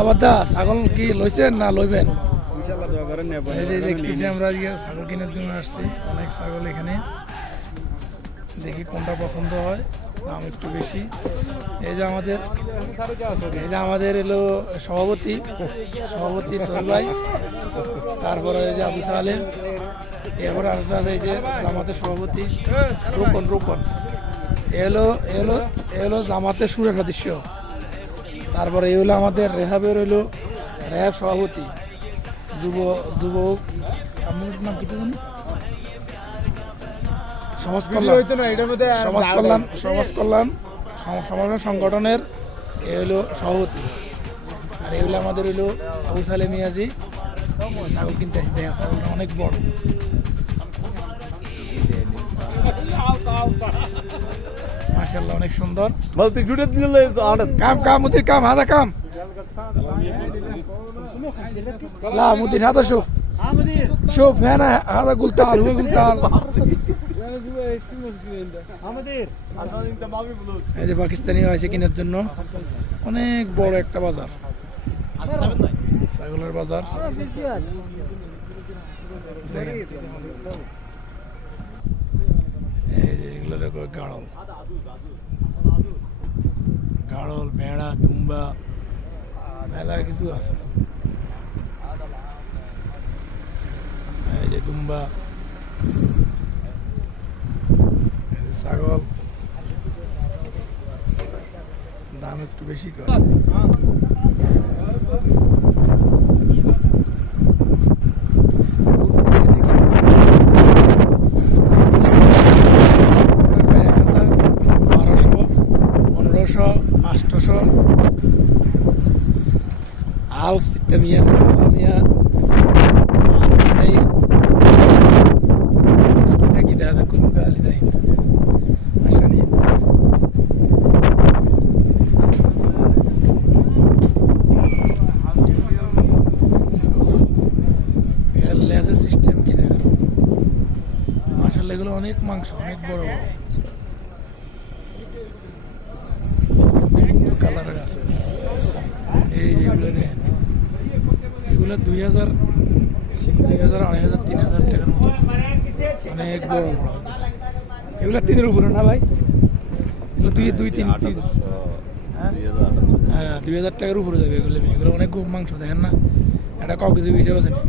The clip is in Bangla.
আবার দা ছাগল কি লইছেন না লইবেন? ইনশাআল্লাহ দোয়া করেন নেব। এই যে দেখতেছি আমরা আজকে ছাগল কেনার জন্য আসছি, অনেক ছাগল এখানে, দেখি কোনটা পছন্দ হয়, দাম একটু বেশি। এই যে আমাদের এলো সভাপতি সোহেল ভাই, তারপরে এই যে আবু সালেম, এরপরে আসতে এই যে জামাতের সভাপতি রূপন এলো জামাতের সুরের দৃশ্য। তারপরে এই হলো আমাদের রেহাবের রেহাব সভাপতি যুবক আমার নাম কি জানি, সমাজ কল্যাণ সংগঠনের এ হলো সভাপতি। আর এই হলো আমাদের আবু সালেম মিয়াজি, ছাগল কিনতে আসতে, ছাগলটা অনেক বড়। মাশাআল্লাহ অনেক সুন্দর। কাম হাদা কাম لا مدير هذا شوف هنا هذا قلتال هو قلتال এই যে পাকিস্তানি আছে কেনার জন্য, অনেক বড় একটা বাজার, ছাগলের বাজার। এই যে এগুলো দেখো গাড়ল ভেড়া দুম্বা মেলা কিছু আছে। এই যে দুম্বা, ছাগল, দাম একটু বেশি করে। Alf Sitamia, Sitamia, كده هذا كله قال لي داين عشان লেজের সিস্টেম কি দেখো, মাশাআল্লাহ এগুলো অনেক মাংস, অনেক বড় বড়, বিভিন্ন কালারের আছে। এই যেগুলো দেখেন, এগুলো 2000, 2500, 3000 টাকার মতো, অনেক বড় বড়। এগুলো 3-এর উপরে না ভাই? এগুলো 2-3 হ্যাঁ 2000 টাকার উপরে যাবে এগুলো। এগুলো অনেক মাংস দেখেন না, এটা ক কেজি হিসাব আছে না।